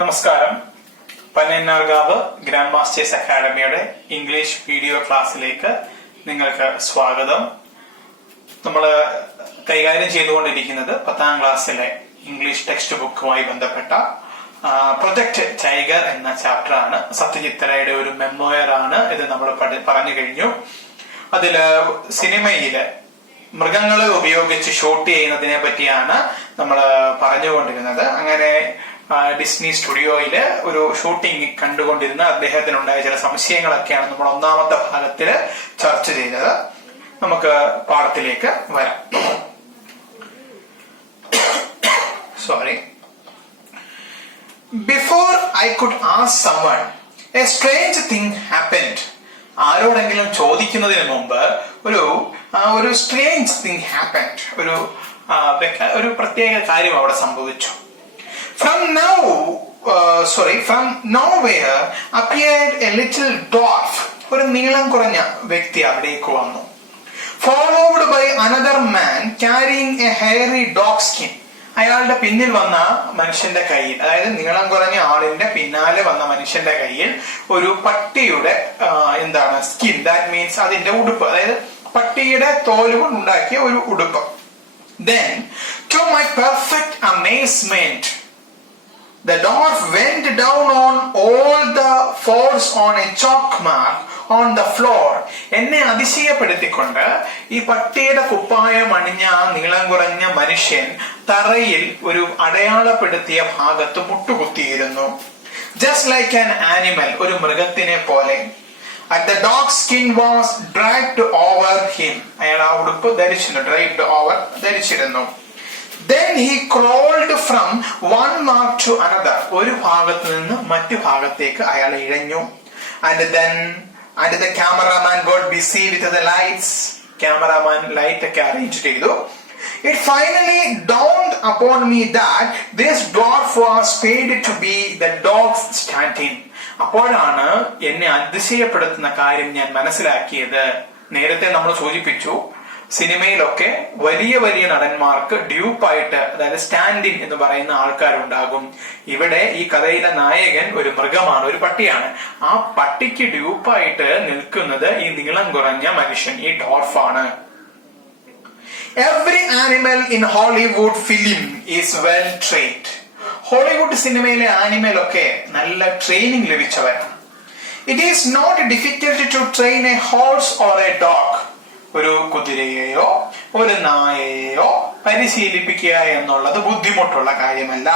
നമസ്കാരം. Panayannarkavu grand masters അക്കാഡമിയുടെ English video ക്ലാസ്സിലേക്ക് നിങ്ങൾക്ക് സ്വാഗതം. നമ്മൾ കൈകാര്യം ചെയ്തുകൊണ്ടിരിക്കുന്നത് 10ാം ക്ലാസ്സിലെ ഇംഗ്ലീഷ് ടെക്സ്റ്റ് ബുക്കുമായി ബന്ധപ്പെട്ട പ്രൊജക്ട് ടൈഗർ എന്ന ചാപ്റ്റർ ആണ്. സത്യജിത് റേയുടെ ഒരു മെമ്മോയർ ആണ് ഇത്. നമ്മൾ പറഞ്ഞു കഴിഞ്ഞു. അതില് സിനിമയില് മൃഗങ്ങളെ ഉപയോഗിച്ച് ഷൂട്ട് ചെയ്യുന്നതിനെ പറ്റിയാണ് നമ്മൾ പറഞ്ഞുകൊണ്ടിരുന്നത്. അങ്ങനെ ഡിസ്നി സ്റ്റുഡിയോയില് ഒരു ഷൂട്ടിംഗ് കണ്ടുകൊണ്ടിരുന്ന അദ്ദേഹത്തിനുണ്ടായ ചില സംശയങ്ങളൊക്കെയാണ് നമ്മൾ ഒന്നാമത്തെ ഭാഗത്തില് ചർച്ച ചെയ്തത്. നമുക്ക് പാഠത്തിലേക്ക് വരാം. Sorry. Before I could ask someone, a strange thing happened. ആരോടെങ്കിലും ചോദിക്കുന്നതിന് മുമ്പ് ഒരു സ്ട്രേഞ്ച് തിങ് ഹാപ്പൻഡ്, ഒരു പ്രത്യേക കാര്യം അവിടെ സംഭവിച്ചു. From nowhere appeared a little dwarf. ഒരു നീളം കുറഞ്ഞ വ്യക്തി അവിടേക്ക് വന്നു. Followed by another man carrying a hairy dog skin. അയാളുടെ പിന്നിൽ വന്ന മനുഷ്യന്റെ കയ്യിൽ, അതായത് നീളം കുറഞ്ഞ ആളിന്റെ പിന്നാലെ വന്ന മനുഷ്യന്റെ കയ്യിൽ ഒരു പട്ടിയുടെ സ്കിൻ, ദാറ്റ് മീൻസ് അതിന്റെ ഉടുപ്പ്, അതായത് പട്ടിയുടെ തോല് കൊണ്ടുണ്ടാക്കിയ ഒരു ഉടുപ്പ്. Then, to my perfect amazement, the dwarf went down on all the fours on a chalk mark on the floor. എന്നെ അതിശയപ്പെടുത്തിക്കൊണ്ട് ഈ പട്ടിയുടെ കുപ്പായം അണിഞ്ഞ നീളം കുറഞ്ഞ മനുഷ്യൻ തറയിൽ ഒരു അടയാളപ്പെടുത്തിയ ഭാഗത്ത് മുട്ടുകുത്തിയിരുന്നു. Just like an animal, ഒരു മൃഗത്തിനെ പോലെ. And the dog's skin was draped over him. അയാൾ ആ ഉടുപ്പ് ധരിച്ചിരുന്നു. Then he crawled from one mark to another. ഒരു ഭാഗത്ത് നിന്ന് മറ്റു ഭാഗത്തേക്ക് അയാൾ ഇഴഞ്ഞു. And the cameraman got busy with the lights. Cameraman light ഒക്കെ arrange ചെയ്തു. It finally dawned upon me that this dwarf was paid to be the dog's stand-in. അപ്പോഴാണ് എന്നെ അതിശയപ്പെടുത്തുന്ന കാര്യം ഞാൻ മനസ്സിലാക്കിയത്. നേരത്തെ നമ്മൾ സൂചിപ്പിച്ചു, സിനിമയിലൊക്കെ വലിയ വലിയ നടന്മാർക്ക് ഡ്യൂപ്പായിട്ട്, അതായത് സ്റ്റാൻഡിൻ എന്ന് പറയുന്ന ആൾക്കാരുണ്ടാകും. ഇവിടെ ഈ കഥയിലെ നായകൻ ഒരു മൃഗമാണ്, ഒരു പട്ടിയാണ്. ആ പട്ടിക്ക് ഡ്യൂപ്പായിട്ട് നിൽക്കുന്നത് ഈ നീളം കുറഞ്ഞ മനുഷ്യൻ, ഈ ഡോർഫാണ്. Every animal in Hollywood film is well trained. Hollywood സിനിമയിലെ ആനിമലൊക്കെ നല്ല training ലഭിച്ചവരാണ്. It is not difficult to train a horse or a dog. ഒരു കുതിരയെയോ ഒരു നായയെയോ പരിശീലിപ്പിക്കുക എന്നുള്ളത് ബുദ്ധിമുട്ടുള്ള കാര്യമല്ല.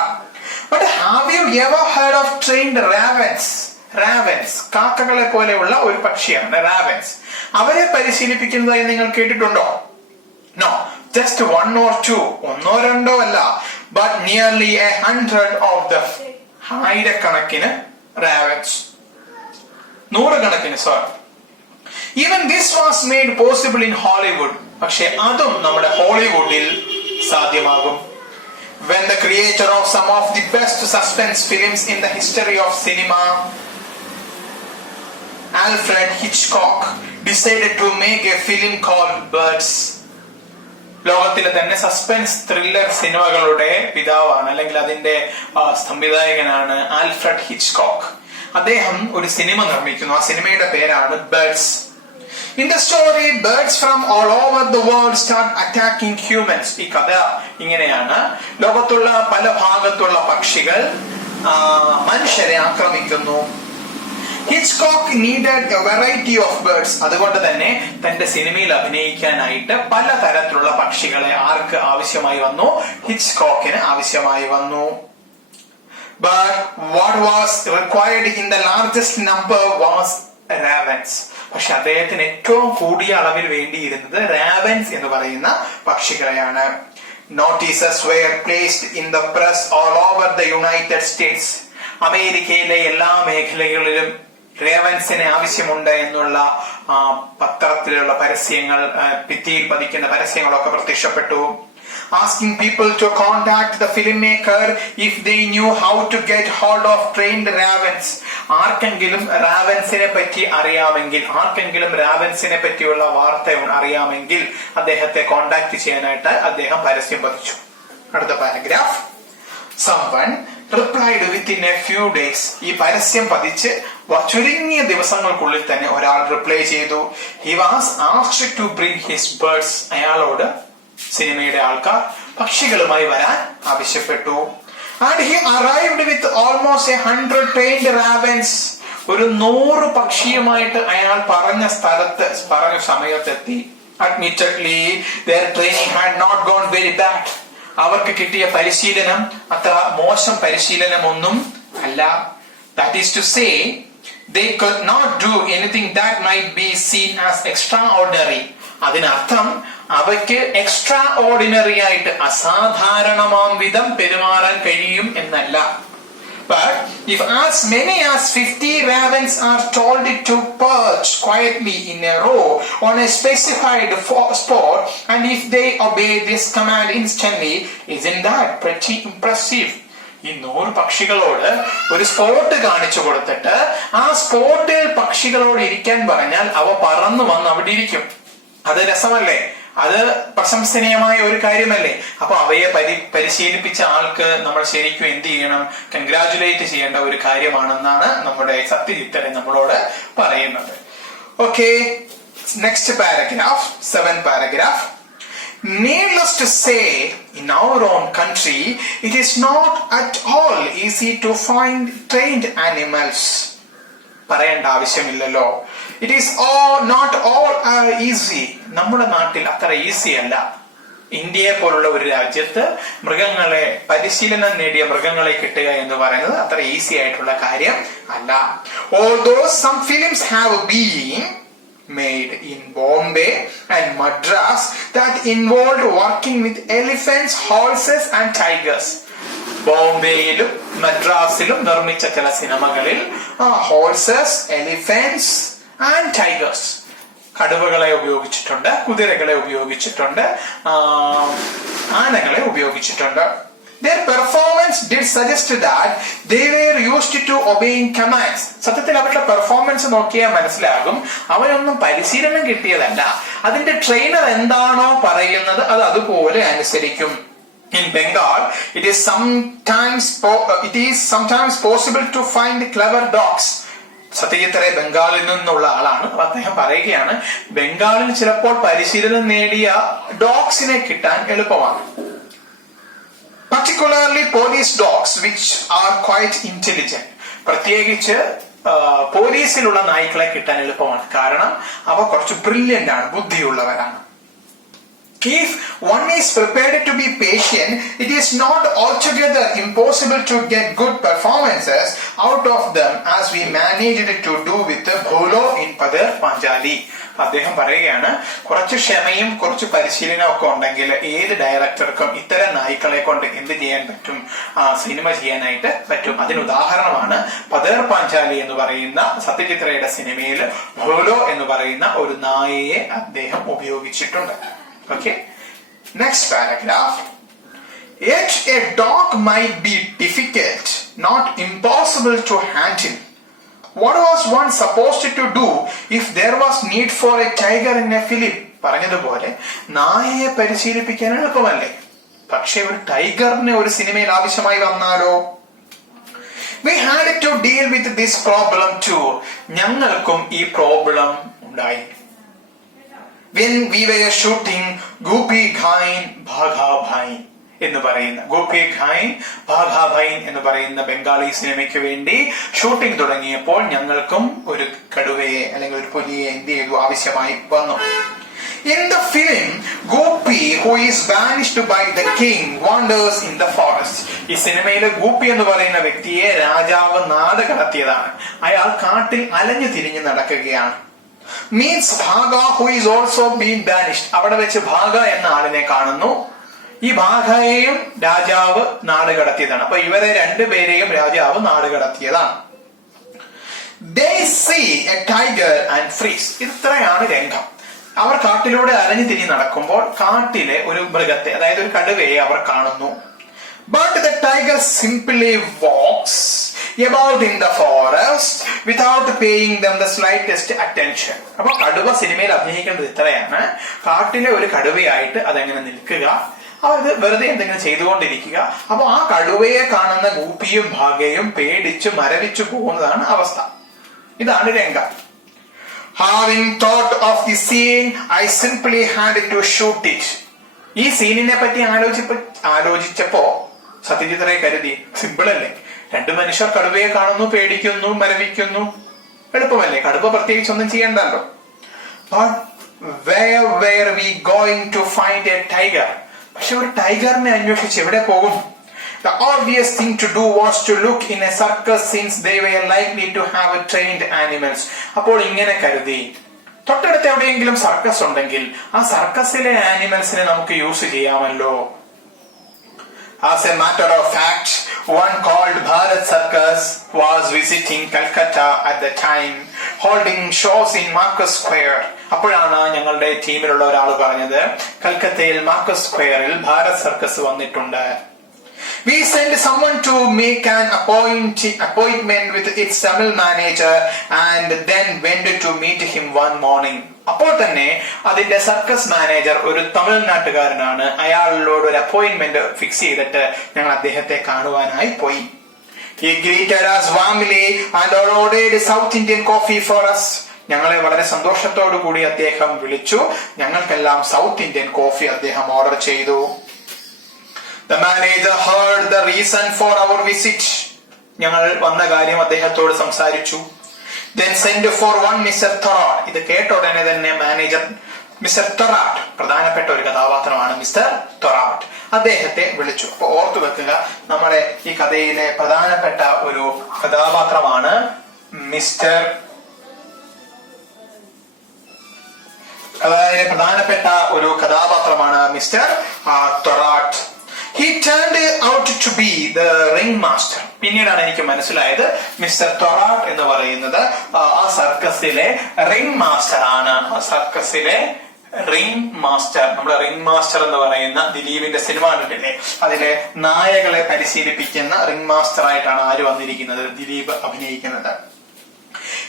But have you ever heard of trained ravens? Ravens, കാക്കകളെ പോലെയുള്ള ഒരു പക്ഷിയാണ് ravens. അവരെ പരിശീലിപ്പിക്കുന്നതായി നിങ്ങൾ കേട്ടിട്ടുണ്ടോ? No, just one or two, ഒന്നോ രണ്ടോ അല്ല, but nearly 100 of them. ആയിരക്കണക്കിന് ravens, നൂറുകണക്കിന്, sorry. Even this was made possible in Hollywood. പക്ഷെ അതും നമ്മുടെ ഹോളിവുഡിൽ സാധ്യമാകും. When the creator of some of the best suspense films in the history of cinema, Alfred Hitchcock, decided to make a film called Birds. ലോകത്തിലെ തന്നെ suspense thriller സിനിമകളുടെ പിതാവാണ്, അല്ലെങ്കിൽ അതിന്റെ സംവിധായകനാണ് ആൽഫ്രഡ് ഹിച്ച്കോക്ക്. അദ്ദേഹം ഒരു സിനിമ നിർമ്മിക്കുന്നു. ആ സിനിമയുടെ പേരാണ് birds. In the story, birds from all over the world start attacking humans. ഈ കഥ ഇങ്ങനെയാണ്. ലോകത്തുള്ള പല ഭാഗത്തുള്ള പക്ഷികൾ മനുഷ്യരെ ആക്രമിക്കുന്നു. Hitchcock needed a variety of birds. അതുകൊണ്ട് തന്നെ തന്റെ സിനിമയിൽ അഭിനയിക്കാനായിട്ട് പല തരത്തിലുള്ള പക്ഷികളെ ആർക്ക് ആവശ്യമായി വന്നു? ഹിച്ച്കോക്കിന് ആവശ്യമായി വന്നു. But what was required in the largest number was ravens. പക്ഷെ അദ്ദേഹത്തിന് ഏറ്റവും കൂടിയ അളവിൽ വേണ്ടിയിരുന്നത് ravens എന്ന് പറയുന്ന പക്ഷികളെയാണ്. Notices were placed in the press all over the United States. അമേരിക്കയിലെ എല്ലാ മേഖലകളിലും റേവൻസിനെ ആവശ്യമുണ്ട് എന്നുള്ള പത്രത്തിലുള്ള പരസ്യങ്ങൾ, ഭിത്തിയിൽ പതിക്കുന്ന പരസ്യങ്ങളൊക്കെ പ്രത്യക്ഷപ്പെട്ടു. Asking people to contact the filmmaker if they knew how to get hold of trained ravens. ആർക്കെങ്കിലും റാവൻസിനെ പറ്റി അറിയാമെങ്കിൽ, ആർക്കെങ്കിലും റാവൻസിനെ പറ്റിയുള്ള വാർത്ത അറിയാമെങ്കിൽ അദ്ദേഹത്തെ കോണ്ടാക്ട് ചെയ്യാനായിട്ട് അദ്ദേഹം പരസ്യം പതിച്ചു. അടുത്ത paragraph. Someone replied within a few days. ഈ പരസ്യം പതിച്ച് ചുരുങ്ങിയ ദിവസങ്ങൾക്കുള്ളിൽ തന്നെ ഒരാൾ റിപ്ലൈ ചെയ്തു. He was asked to bring his birds. അയാളോട് സിനിമയുടെ ആൾക്കാർ പക്ഷികളുമായി വരാൻ ആവശ്യപ്പെട്ടു. And he arrived with almost 100 trained ravens. ഒരു 100 പക്ഷിയുമായിട്ട് അയാൾ പറഞ്ഞ സ്ഥലത്ത് പറഞ്ഞ സമയത്തെത്തി. Admittedly, their training had not gone very bad. അവർക്ക് കിട്ടിയ പരിശീലനം അത്ര മോശം പരിശീലനമൊന്നും അല്ല. That is to say, they could not do anything that might be seen as extraordinary. അതിനർത്ഥം അവയ്ക്ക് എക്സ്ട്രാ ഓർഡിനറി ആയിട്ട് അസാധാരണമാം വിധം പെരുമാറാൻ കഴിയും എന്നല്ല. But if as many as 50 ravens are told to perch quietly in a row on a specified spot, and if they obey this command instantly, isn't that pretty impressive? ഈ 100 പക്ഷികളോട് ഒരു spot കാണിച്ചു കൊടുത്തിട്ട് ആ സ്പോട്ടിൽ പക്ഷികളോട് ഇരിക്കാൻ പറഞ്ഞാൽ അവ പറന്നു വന്ന് അവിടെ ഇരിക്കും. അത് രസമല്ലേ? അത് പ്രശംസനീയമായ ഒരു കാര്യമല്ലേ? അപ്പൊ അവയെ പരിശീലിപ്പിച്ച ആൾക്ക് നമ്മൾ ശരിക്കും എന്ത് ചെയ്യണം? കൺഗ്രാജുലേറ്റ് ചെയ്യേണ്ട ഒരു കാര്യമാണെന്നാണ് നമ്മുടെ സത്യജിത്തരൻ നമ്മളോട് പറയുന്നത്. Okay, next paragraph, 7th paragraph. Needless to say, in our own country, it is not at all easy to find trained animals. പറയേണ്ട ആവശ്യമില്ലല്ലോ. It is not all easy. നമ്മുടെ നാട്ടിൽ അത്ര ഈസി അല്ല. ഇന്ത്യയെ പോലുള്ള ഒരു രാജ്യത്ത് മൃഗങ്ങളെ പരിശീലനം നേടിയ മൃഗങ്ങളെ കിട്ടുക എന്ന് പറയുന്നത് അത്ര ഈസി ആയിട്ടുള്ള കാര്യം അല്ല. Although some films have been made in Bombay and Madras that involved working with elephants, horses and tigers. ബോംബെയിലും മദ്രാസിലും നിർമ്മിച്ച ചില സിനിമകളിൽ ഹോഴ്സസ്, എലിഫന്റ്സ് ആൻഡ് ടൈഗേഴ്സ്, കടുവകളെ ഉപയോഗിച്ചിട്ടുണ്ട്, കുതിരകളെ ഉപയോഗിച്ചിട്ടുണ്ട്, ആനകളെ ഉപയോഗിച്ചിട്ടുണ്ട്. Their performance did suggest that they were used to obeying commands. സത്യത്തിൽ അവരുടെ പെർഫോമൻസ് നോക്കിയാൽ മനസ്സിലാകും അവരൊന്നും പരിശീലനം കിട്ടിയതല്ല. അതിന്റെ ട്രെയിനർ എന്താണോ പറയുന്നത് അത് അതുപോലെ അനുസരിക്കും. In Bengal, it is sometimes possible to find clever dogs. സത്യജിത്തറെ ബംഗാളിൽ നിന്നുള്ള ആളാണ്. അദ്ദേഹം പറയുകയാണ് ബംഗാളിൽ ചിലപ്പോൾ പരിശീലനം നേടിയ ഡോഗ്സിനെ കിട്ടാൻ എളുപ്പമാണ്. Particularly police dogs, which are quite intelligent. പ്രത്യേകിച്ച് പോലീസിലുള്ള നായ്ക്കളെ കിട്ടാൻ എളുപ്പമാണ്. കാരണം അവ കുറച്ച് ബ്രില്യന്റ് ആണ്, ബുദ്ധിയുള്ളവരാണ്. If one is prepared to be patient, it is not altogether impossible to get good performances out of them, as we managed to do with Bholo in Padar Panjali. അദ്ദേഹം പറയുകയാണ് കുറച്ച് ക്ഷമയും കുറച്ച് പരിശീലനവും ഒക്കെ ഉണ്ടെങ്കിൽ ഏത് ഡയറക്ടർക്കും ഇത്തരം നായ്ക്കളെ കൊണ്ട് എന്ത് ചെയ്യാൻ പറ്റും? സിനിമ ചെയ്യാനായിട്ട് പറ്റും. അതിന് ഉദാഹരണമാണ് പതേർ പാഞ്ചാലി എന്ന് പറയുന്ന സത്യജിത്രയുടെ സിനിമയിൽ ഭോലോ എന്ന് പറയുന്ന ഒരു നായയെ അദ്ദേഹം ഉപയോഗിച്ചിട്ടുണ്ട്. Okay, next paragraph. Yet a dog might be difficult, not impossible to handle. What was one supposed to do if there was need for a tiger in a film? പറഞ്ഞതുപോലെ നായയെ പരിശീലിപ്പിക്കാൻ എളുപ്പമല്ലേ? പക്ഷെ ഒരു ടൈഗറിനെ ഒരു സിനിമയിൽ ആവശ്യമായി വന്നാലോ? We had to deal with this problem too. ഞങ്ങൾക്കും ഈ പ്രോബ്ലം ഉണ്ടായി. When we were shooting Gopi Ghain Bhagha Bhain എന്ന് പറയുന്ന ഗോപി ഘായിൻ ഭാഗാ ഭൈൻ എന്ന് പറയുന്ന ബംഗാളി സിനിമയ്ക്ക് വേണ്ടി ഷൂട്ടിംഗ് തുടങ്ങിയപ്പോൾ ഞങ്ങൾക്കും ഒരു കടുവയെ അല്ലെങ്കിൽ ഒരു പുലിയെ എന്ത് ചെയ്തു ആവശ്യമായി വന്നു. In the film, Gopi, who is banished by the king, wanders in the forest. ഈ സിനിമയിലെ ഗോപി എന്ന് പറയുന്ന വ്യക്തിയെ രാജാവ് നാട് കടത്തിയതാണ്. അയാൾ കാട്ടിൽ അലഞ്ഞു തിരിഞ്ഞു നടക്കുകയാണ്. Means Bhaga, who is also being banished. അവിടെ വെച്ച് ഭാഗ എന്ന ആളിനെ കാണുന്നു. ഈ ഭാഗയെയും രാജാവ് നാട് കടത്തിയതാണ്. അപ്പൊ ഇവരെ രണ്ടുപേരെയും രാജാവ് നാട് കടത്തിയതാണ്. They see a tiger and freeze. ഇത്രയാണ് രംഗം. അവർ കാട്ടിലൂടെ അലഞ്ഞു തിരിഞ്ഞ് നടക്കുമ്പോൾ കാട്ടിലെ ഒരു മൃഗത്തെ, അതായത് ഒരു കടുവയെ അവർ കാണുന്നു. But the tiger simply walks about in the forest without paying them the slightest attention. അപ്പൊ കടുവ സിനിമയിൽ അഭിനയിക്കേണ്ടത് ഇത്രയാണ്. കാട്ടിലെ ഒരു കടുവയായിട്ട് അതെങ്ങനെ നിൽക്കുക, അത് വെറുതെ എന്തെങ്കിലും ചെയ്തുകൊണ്ടിരിക്കുക. അപ്പൊ ആ കടുവയെ കാണുന്ന ഗൂപ്പിയും ഭാഗ്യയും പേടിച്ച് മരവിച്ചു പോകുന്നതാണ് അവസ്ഥ. ഇതാണ് രംഗ. Having thought of the scene, I simply had to shoot it. ഈ സീനിനെ പറ്റി ആലോചിച്ചപ്പോ സത്യജിത്രയെ കരുതി, സിമ്പിൾ അല്ലേ, രണ്ടു മനുഷ്യർ കടുവയെ കാണുന്നു, പേടിക്കുന്നു, മരവിക്കുന്നു, എളുപ്പമല്ലേ, കടുവ പ്രത്യേകിച്ച് ഒന്നും ചെയ്യണ്ടല്ലോ. But where were we going to find a tiger? പക്ഷെ ഒരു ടൈഗറിനെ അന്വേഷിച്ച് എവിടെ പോകും? The obvious thing to do was to look in a circus since they were likely to have trained animals. അപ്പോൾ ഇങ്ങനെ കരുതി, തൊട്ടടുത്ത് എവിടെയെങ്കിലും സർക്കസ് ഉണ്ടെങ്കിൽ ആ സർക്കസിലെ ആനിമൽസിനെ നമുക്ക് യൂസ് ചെയ്യാമല്ലോ. As a matter of fact, one called Bharat Circus was visiting Calcutta at the time, holding shows in Marcus Square. അപ്പോഴാണ് ഞങ്ങളുടെ ടീമിലുള്ള ഒരാൾ പറഞ്ഞത്, കൽക്കത്തയിൽ മാർക്കസ് സ്ക്വയറിൽ ഭാരത് സർക്കസ് വന്നിട്ടുണ്ട്. We sent someone to make an appointment with its Tamil manager and then went to meet him one morning. അപ്പോൾ തന്നെ അതിന്റെ circus manager ഒരു തമിഴ്നാട്ടുകാരനാണ്. അയാളോട് ഒരു അപ്പോയിന്റ്മെന്റ് ഫിക്സ് ചെയ്തിട്ട് ഞങ്ങൾ അദ്ദേഹത്തെ കാണുവാനായി പോയി. He greeted us warmly and ordered South Indian coffee for us. ഞങ്ങളെ വളരെ സന്തോഷത്തോടു കൂടി അദ്ദേഹം വിളിച്ചു. ഞങ്ങൾക്കെല്ലാം സൗത്ത് ഇന്ത്യൻ കോഫി അദ്ദേഹം ഓർഡർ ചെയ്തു. The manager heard the reason for our visit. ഞങ്ങൾ വന്ന കാര്യം അദ്ദേഹത്തോട് സംസാരിച്ചു. Then sent for one Mr. Thorat. ഇത് കേട്ട ഉടനെ തന്നെ മാനേജർ മിസ്റ്റർ തൊറാട്ട്, പ്രധാനപ്പെട്ട ഒരു കഥാപാത്രമാണ് മിസ്റ്റർ തൊറാട്ട്, അദ്ദേഹത്തെ വിളിച്ചു. അപ്പൊ ഓർത്തു വെക്കുക, നമ്മുടെ ഈ കഥയിലെ പ്രധാനപ്പെട്ട ഒരു കഥാപാത്രമാണ് mister Thorat. He turned out to be the ringmaster. പിന്നീടാണ് എനിക്ക് മനസ്സിലായത് മിസ്റ്റർ തൊറാട്ട് എന്ന് പറയുന്നത് ആ സർക്കസിലെ റിംഗ് മാസ്റ്റർ ആണ്. ആ സർക്കസിലെ റിംഗ് മാസ്റ്റർ, നമ്മുടെ റിംഗ് മാസ്റ്റർ എന്ന് പറയുന്ന ദിലീപിന്റെ സിനിമ കണ്ടിട്ടില്ലേ, അതിലെ നായകളെ പരിശീലിപ്പിക്കുന്ന റിംഗ് മാസ്റ്റർ ആയിട്ടാണ് ആര് വന്നിരിക്കുന്നത്, ദിലീപ് അഭിനയിക്കുന്നത്.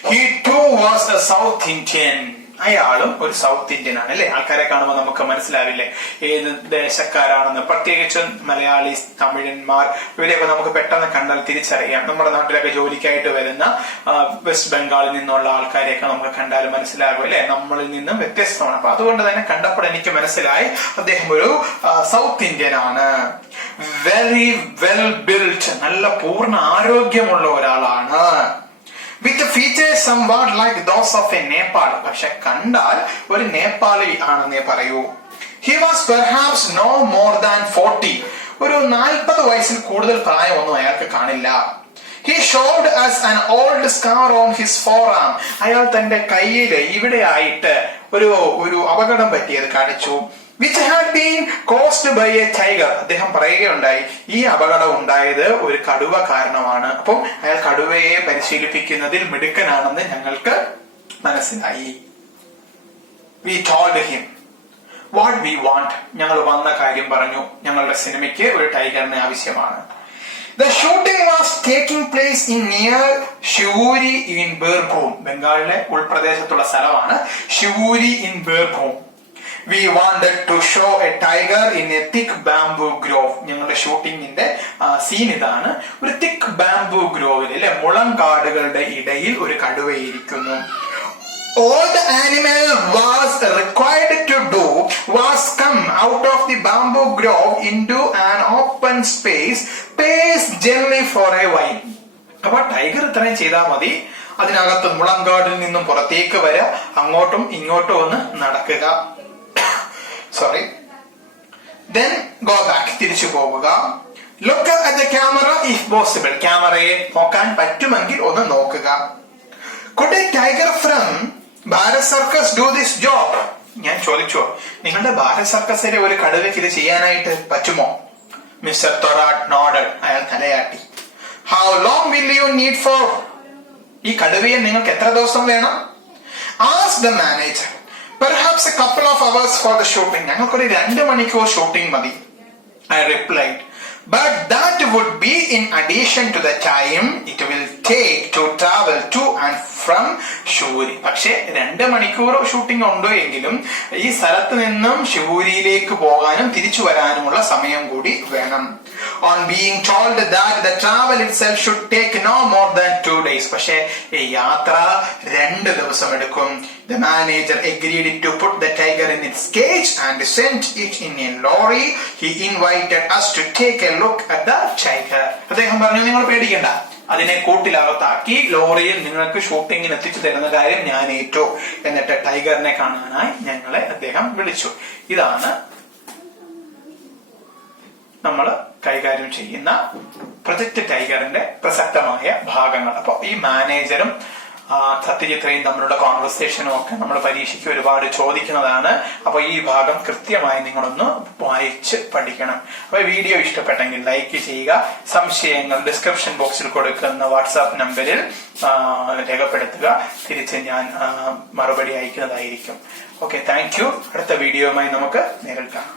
He too was a South Indian. അയാളും ഒരു സൗത്ത് ഇന്ത്യൻ ആണ് അല്ലെ. ആൾക്കാരെ കാണുമ്പോൾ നമുക്ക് മനസ്സിലാവില്ലേ ഏത് ദേശക്കാരാണെന്ന്. പ്രത്യേകിച്ച് മലയാളീസ്, തമിഴന്മാർ, ഇവരെയൊക്കെ നമുക്ക് പെട്ടെന്ന് കണ്ടാൽ തിരിച്ചറിയാം. നമ്മുടെ നാട്ടിലൊക്കെ ജോലിക്കായിട്ട് വരുന്ന വെസ്റ്റ് ബംഗാളിൽ നിന്നുള്ള ആൾക്കാരെയൊക്കെ നമുക്ക് കണ്ടാൽ മനസ്സിലാകും അല്ലെ, നമ്മളിൽ നിന്നും വ്യത്യസ്തമാണ്. അപ്പൊ അതുകൊണ്ട് തന്നെ കണ്ടപ്പോൾ എനിക്ക് മനസ്സിലായി അദ്ദേഹം ഒരു സൗത്ത് ഇന്ത്യൻ ആണ്. വെരി വെൽ ബിൽറ്റ്, നല്ല പൂർണ്ണ ആരോഗ്യമുള്ള ഒരാളാണ്. With features somewhat like those of a Nepal. പക്ഷെ കണ്ടാൽ ഒരു നേപ്പാളി ആണെന്നേ പറയൂ. He was perhaps no more than 40. ഒരു 40 വയസ്സിൽ കൂടുതൽ പ്രായമൊന്നും അയാൾക്ക് കാണില്ല. He showed us an old scar on his forearm. അയാൾ തന്റെ കയ്യില് ഇവിടെ ആയിട്ട് ഒരു അപകടം പറ്റിയത് കാണിച്ചു. Which had been caused by a tiger. അദ്ദേഹം പറയുകയുണ്ടായി, ഈ അപകടം ഉണ്ടായത് ഒരു കടുവ കാരണമാണ്. അപ്പം അയാൾ കടുവയെ പരിശീലിപ്പിക്കുന്നതിൽ മിടുക്കനാണെന്ന് ഞങ്ങൾക്ക് മനസ്സിലായി. We told him what we want. ഞങ്ങൾ വന്ന കാര്യം പറഞ്ഞു. ഞങ്ങളുടെ സിനിമയ്ക്ക് ഒരു ടൈഗറിനെ ആവശ്യമാണ്. The shooting was taking place in near Shivuri in Birbhum. ബംഗാളിലെ ഉൾപ്രദേശത്തുള്ള സ്ഥലമാണ് Shivuri in Birbhum. We wanted to show a tiger in a thick bamboo grove. ഞങ്ങളുടെ ഷൂട്ടിങ്ങിന്റെ സീൻ ഇതാണ്. ഒരു തിക്ക് ബാംബൂ ഗ്രോവിൽ അല്ലെ, മുളങ്കാടുകളുടെ ഇടയിൽ ഒരു കടുവയിരിക്കുന്നു. All the animal was required to do was come out of the bamboo grove into an open space, pace gently for a while. അപ്പൊ tiger ഇത്രയും ചെയ്താൽ മതി. അതിനകത്ത് മുളങ്കാടിൽ നിന്നും പുറത്തേക്ക് വരിക, അങ്ങോട്ടും ഇങ്ങോട്ടും ഒന്ന് നടക്കുക. Then go back, തിരിച്ചു പോവുക. Look at the camera if possible. ക്യാമറയെ നോക്കാൻ പറ്റുമെങ്കിൽ ഒന്ന് നോക്കുക. Could a tiger from Bharat Circus do this job? ഞാൻ ചോദിച്ചോ, നിങ്ങളുടെ ഭാരത് സർക്കസിലെ ഒരു കടുവയ്ക്ക് ഇത് ചെയ്യാനായിട്ട് പറ്റുമോ? Mister Thorat nodded. അയാൾ തലയാട്ടി. How long will you need for? ഈ കടുവയെ നിങ്ങൾക്ക് എത്ര ദിവസം വേണം? Ask the manager. Perhaps a couple of hours for the shooting. ഞങ്ങൾക്കൊരു 2 മണിക്കൂർ ഷൂട്ടിംഗ് മതി. I replied. But that would be in addition to the time it will take to travel to and from Suri. പക്ഷെ 2 മണിക്കൂർ shooting ഉണ്ടോ എങ്കിലും ഈ സ്ഥലത്ത് നിന്നും ഷൂരിയിലേക്ക് പോകാനും തിരിച്ചു വരാനുമുള്ള സമയം കൂടി വേണം. On being told that the travel itself should take no more than 2 days. പക്ഷെ ഈ യാത്ര 2 ദിവസം എടുക്കും. The manager agreed to put the tiger in its cage and sent it in a lorry. He invited us to take a look at the tiger. അദ്ദേഹം പറഞ്ഞു, നിങ്ങൾ പേടിക്കണ്ട, അതിനെ കൂട്ടിലകത്താക്കി ലോറിയിൽ നിങ്ങൾക്ക് ഷൂട്ടിങ്ങിന് എത്തിച്ചു തരുന്ന കാര്യം ഞാൻ ഏറ്റു. എന്നിട്ട് ടൈഗറിനെ കാണാനായി ഞങ്ങളെ അദ്ദേഹം വിളിച്ചു. ഇതാണ് നമ്മൾ കൈകാര്യം ചെയ്യുന്ന പ്രൊജക്ട് ടൈഗറിന്റെ പ്രസക്തമായ ഭാഗങ്ങൾ. അപ്പൊ ഈ മാനേജറും സത്യജിത്രയും തമ്മിലുള്ള കോൺവെർസേഷനും ഒക്കെ നമ്മൾ പരീക്ഷയ്ക്ക് ഒരുപാട് ചോദിക്കുന്നതാണ്. അപ്പൊ ഈ ഭാഗം കൃത്യമായി നിങ്ങളൊന്ന് വായിച്ച് പഠിക്കണം. അപ്പൊ വീഡിയോ ഇഷ്ടപ്പെട്ടെങ്കിൽ ലൈക്ക് ചെയ്യുക. സംശയങ്ങൾ ഡിസ്ക്രിപ്ഷൻ ബോക്സിൽ കൊടുക്കുന്ന വാട്സാപ്പ് നമ്പറിൽ രേഖപ്പെടുത്തുക. തിരിച്ച് ഞാൻ മറുപടി അയക്കുന്നതായിരിക്കും. Okay, thank you. അടുത്ത വീഡിയോയുമായി നമുക്ക് നേരിൽ കാണാം.